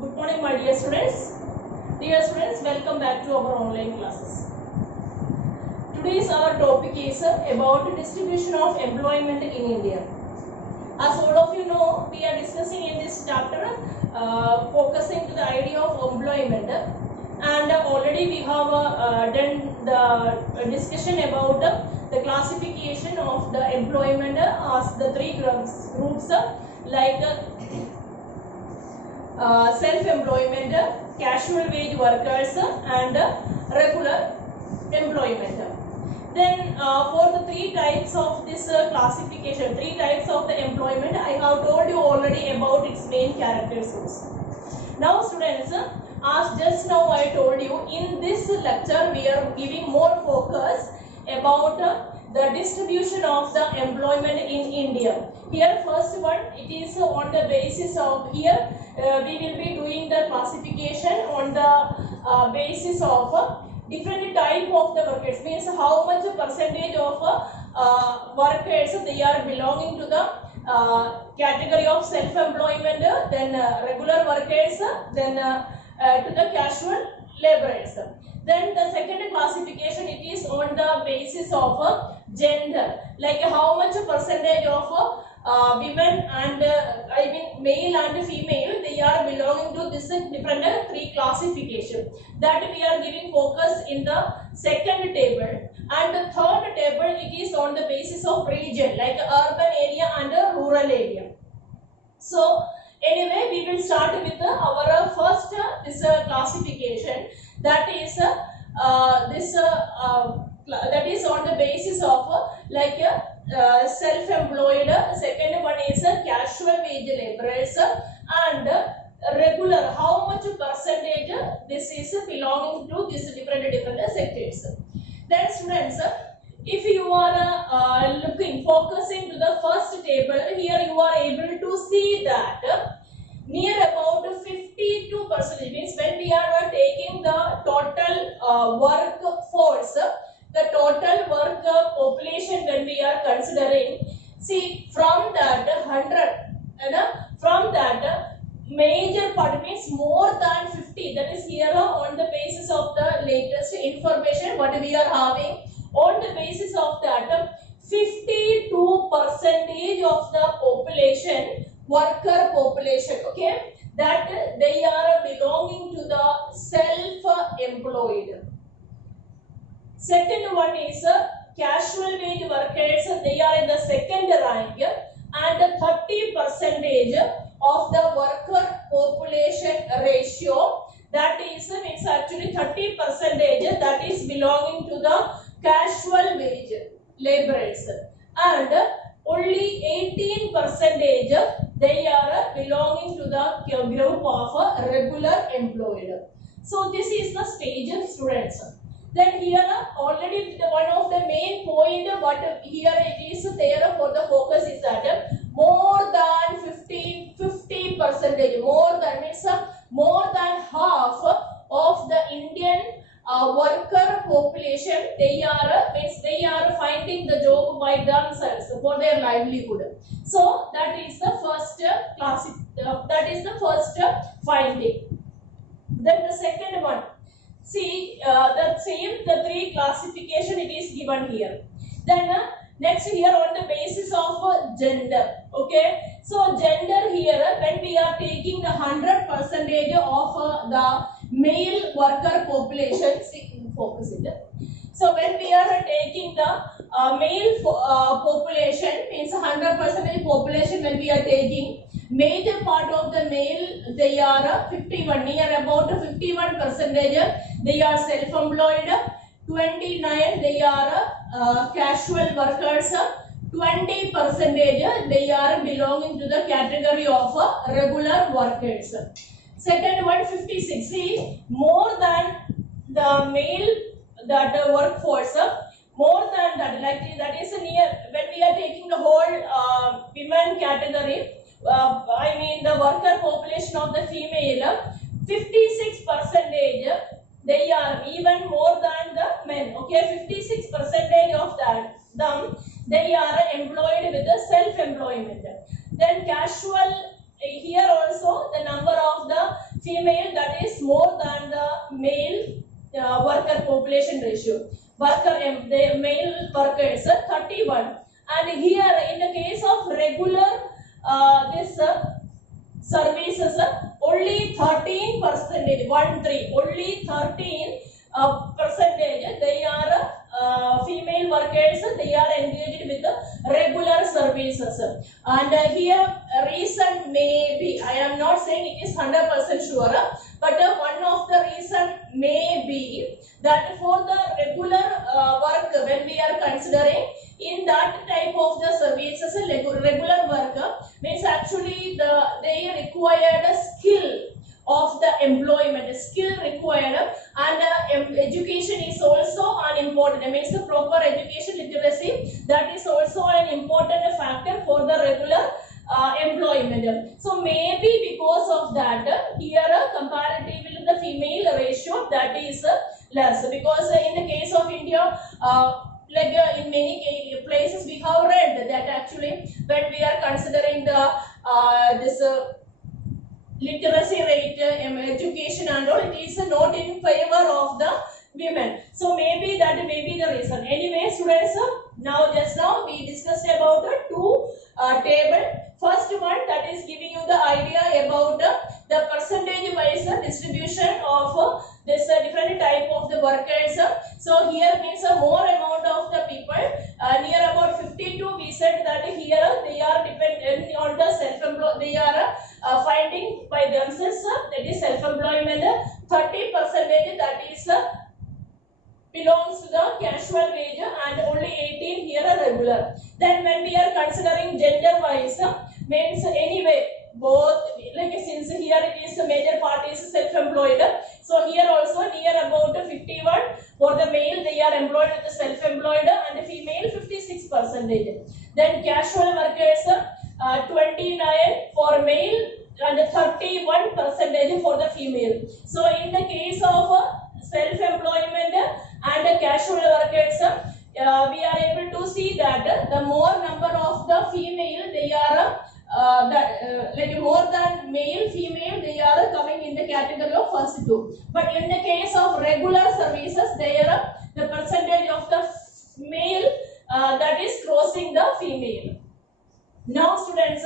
Good morning, my dear students. Dear students, welcome back to our online classes. Today's our topic is about distribution of employment in India. As all of you know, we are discussing in this chapter focusing to the idea of employment, and already we have done the discussion about the classification of the employment as the three groups like self-employment, casual wage workers and regular employment. Then for the three types of this classification, three types of the employment, I have told you already about its main characteristics. Now students, as just now I told you, in this lecture we are giving more focus about the distribution of the employment in India. Here first one, it is on the basis of here we will be doing the classification on the basis of different type of the workers, means how much percentage of workers they are belonging to the category of self-employment, then regular workers, then to the casual laborers. Then the second classification, it is on the basis of gender, like how much percentage of women and I mean male and female, they are belonging to this different three classification, that we are giving focus in the second table. And the third table, it is on the basis of region, like urban area and rural area. So anyway, we will start with our first this classification, that is that is on the basis of like self-employed. Second one is casual wage laborers and regular. How much percentage this is belonging to these different sectors. Then students, if you are focusing to the first table, here you are able to see that near about 52%, means when we are taking the total workforce, the total work population, when we are considering, see from that 100, from that major part, means more than 50, that is here on the basis of the latest information what we are having, on the basis of that 52% of the population, worker population, okay, that they are belonging to the self-employed. Second one is casual wage workers, they are in the second rank, and 30% of the worker population ratio, that is it's actually 30% that is belonging to the casual wage laborers, and only 18% they are belonging to the group of regular employed. So this is the stage of students. Then here already one of the main point, what here it is there for the focus is that more than 50%, more than means more than half of the Indian worker population, they are finding the job by themselves for their livelihood. So that is the first that is the first finding. Then the second one, see the three classification it is given here. Then next here on the basis of gender, okay. So gender here, when we are taking the 100% of the male worker population, see, focus it. So when we are taking the male population, means 100% population, when we are taking major part of the male, they are 51, near about 51%, they are self-employed, 29 they are casual workers, 20% they are belonging to the category of regular workers. Second one, 56. See, more than the male that workforce, more than that, like that is near, when we are taking the whole women category, I mean the worker population of the female, 56% they are even more than the men, okay. 56% of that them, they are employed with the self-employment. Then casual, here also the number of the the male workers 31, and here in the case of regular this services only 13%, only 13 percentage they are female workers, they are engaged with regular services. And here reason may be, I am not saying it is 100% sure, but one of the reason may be that for the regular work, when we are considering in that type of the services, regular work means actually they required a skill of the employment, skill required, and education is also an important, means the proper education literacy, that is also an important factor for the regular employment. So maybe because of that, here comparatively the female ratio that is less, because in the case of India, in many places we have read that actually when we are considering the this literacy rate, education and all, it is not in favor of the women. So maybe that may be the reason. Anyway, students, just now we discussed about the two table. First one, that is giving you the idea about the percentage wise distribution of this different type of the workers. So here means more amount of the people, near about 52, we said that here they are dependent on the self-employed, they are finding by themselves, that is self-employment. 30% that is belongs to the casual wage, and only 18 here are regular. Then when we are considering gender wise, means anyway both, like since here it is the major part is self-employed, so here also near about 51 for the male they are employed with the self-employed, and the female 56%. Then casual workers 29 for male and 31% for the female. So in the case of self-employment and casual workers, we are able to see that the more number of the female they are like more than male, female, they are coming in the category of first two. But in the case of regular services, there the percentage of the male that is crossing the female. Now students,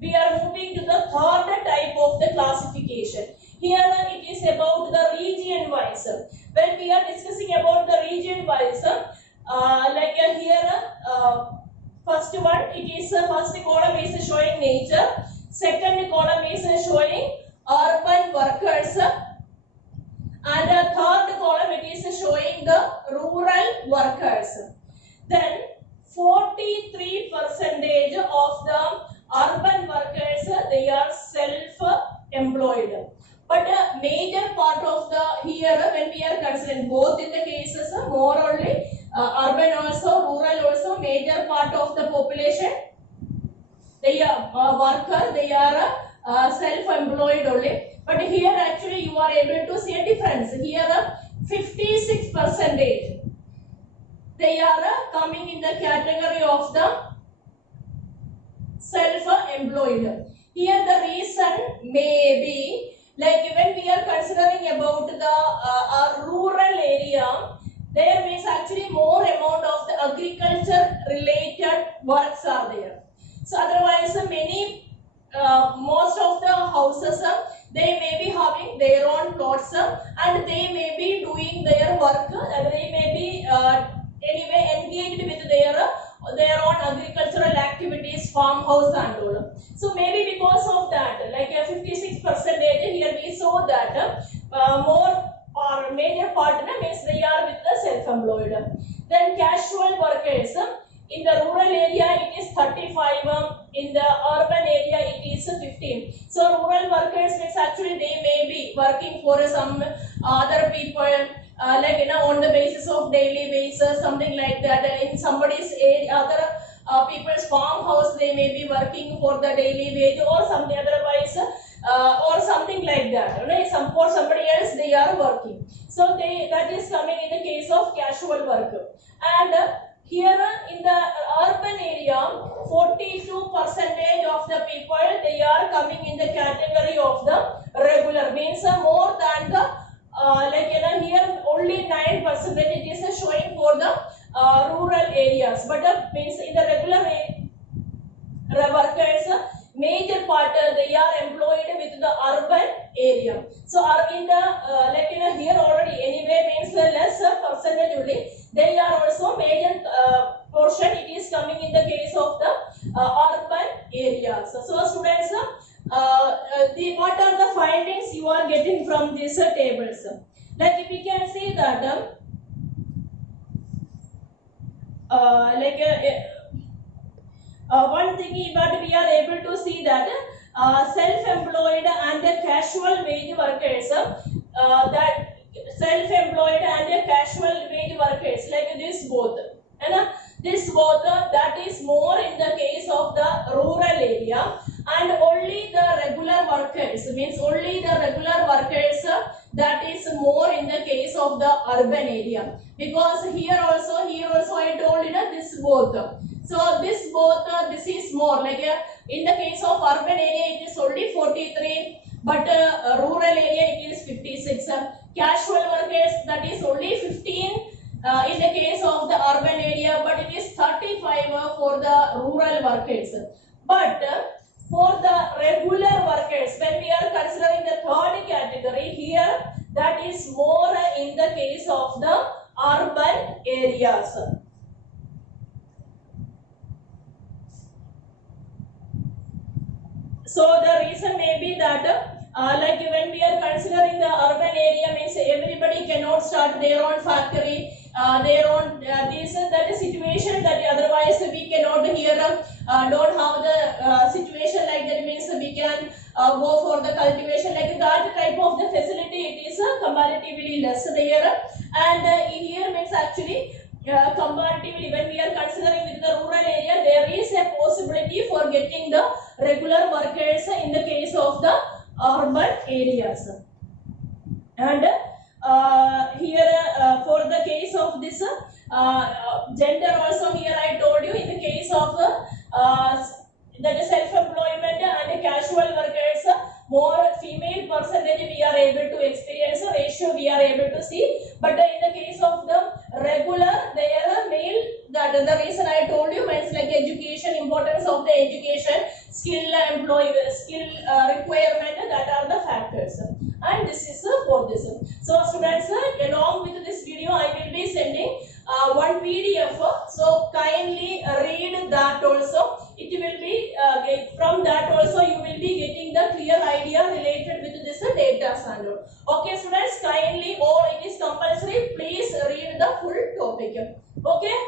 we are moving to the third type of the classification. Here it is about the region wise. When we are discussing about the region wise, like here first one, it is first column is showing nature, second column is showing urban workers, and the third column it is showing the rural workers. Then 43% of the urban workers they are self-employed. But a major part of the here when we are considering both in the cases more only urban also, rural also, major part of the population they are worker, they are self-employed only. But here actually you are able to see a difference. Here 56% they are coming in the category of the self-employed. Here the reason may be, like when we are considering about the rural area, there means actually more amount of the agriculture related works are there. So otherwise many most of the houses they may be having their own plots and they may be doing their work, they may be anyway engaged with their own agricultural activities, farmhouse and all. So maybe because of that, like 56% here we saw that more or major part means they are with the self-employed. Then casual workers, in the rural area it is 35, in the urban area it is 15. So rural workers means actually they may be working for some other people, like on the basis of daily basis, something like that. In somebody's area, other people's farmhouse, they may be working for the daily wage or something otherwise, or something like that. Right? For somebody else they are working. So that is coming in the case of casual work. And here in the urban area, 42% of the people they are coming in the category of the regular, means more than the here only only 9% it is showing for the rural areas, but means in the regular workers, major part they are employed with the urban area. So in the like here already anyway means less percentage only. They are also major portion. It is coming in the case of the urban areas. So students, what are the findings you are getting from these tables? Like we can see that one thing that we are able to see that self-employed and casual wage workers, that self-employed and casual wage workers, like this both, and this both that is more in the case of the rural area, and only the regular workers means only the regular workers that is more in the case of the urban area, because here also I told you that this both. So this both this is more like in the case of urban area it is only 43, but rural area it is 56. Casual workers that is only 15 in the case of the urban area, but it is 35 for the rural workers. But for the regular workers, when we are considering the third category here, that is more in the case of the urban areas. So the reason may be that like when we are considering the urban area means everybody cannot start their own factory, their own this that is situation that otherwise we cannot here don't have the situation like that means we can go for the cultivation like that type of the facility. It is comparatively less there, and here means actually comparatively when we are considering with the rural area, there is a possibility for getting the regular workers in the case of the urban areas. And here for the case of this gender also, here I told you in the case of that is self-employment and casual workers, more female percentage we are able to experience, ratio we are able to see, but in the case of the regular they are male. That the reason I told you means like education, importance of the education, skill requirement, that are the factors, and this is for this. So students, along with this video I will be sending one PDF, so kindly read that also. It will be from that also you will be getting the clear idea related with this data standard. Okay students, kindly, or it is compulsory, please read the full topic. Okay.